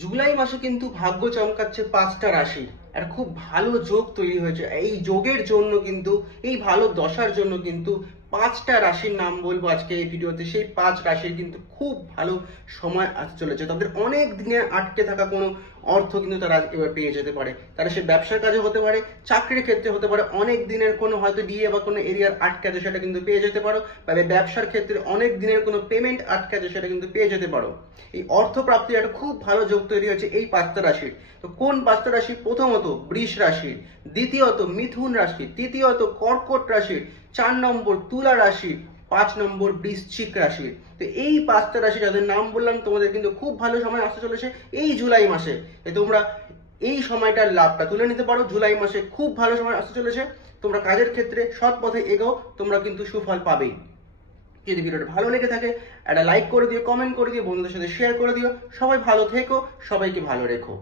জুলাই মাসে কিন্তু ভাগ্য চমকাচ্ছে 5টা রাশির। আর খুব ভালো যোগ তৈরি হয়েছে। এই যোগের জন্য কিন্তু, এই ভালো দশার জন্য কিন্তু 5টা রাশির নাম বলবো আজকে এই ভিডিওতে। সেই 5 রাশির কিন্তু খুব ভালো সময় আসতে চলেছে। তাদের অনেক দিনের আটকে থাকা কোনো অর্থ কিন্তু তারা এবার পেয়ে যেতে পারে। তারা সে ব্যবসার কাজে হতে পারে, চাকরির ক্ষেত্রে হতে পারে, অনেক দিনের কোনো হয়তো ডিএ বা কোনো এরিয়ার আটকে আছে সেটা কিন্তু পেয়ে যেতে পারো, বা ব্যবসার ক্ষেত্রে অনেক দিনের কোনো পেমেন্ট আটকে আছে সেটা কিন্তু পেয়ে যেতে পারো। এই অর্থ প্রাপ্তির একটা খুব ভালো যোগ তৈরি হয়েছে এই 5টা রাশির। তো কোন 5টা রাশি? প্রথমত বৃষ রাশির, দ্বিতীয়ত মিথুন রাশি, তৃতীয়ত কর্কট রাশির, 4 নম্বর তুলা রাশি, 5 নম্বর বৃশ্চিক রাশির। তো এই 5টা রাশি যাদের নাম বললাম তোমাদের কিন্তু খুব ভালো সময় আসতে চলেছে এই জুলাই মাসে। তোমরা এই সময়টার লাভটা তুলে নিতে পারো। জুলাই মাসে খুব ভালো সময় আসতে চলেছে। তোমরা কাজের ক্ষেত্রে সৎ পথে এগোও, তোমরা কিন্তু সুফল পাবেই। যদি ভিডিওটা ভালো লেগে থাকে একটা লাইক করে দিও, কমেন্ট করে দিও, বন্ধুদের সাথে শেয়ার করে দিও। সবাই ভালো থেকো, সবাইকে ভালো রেখো।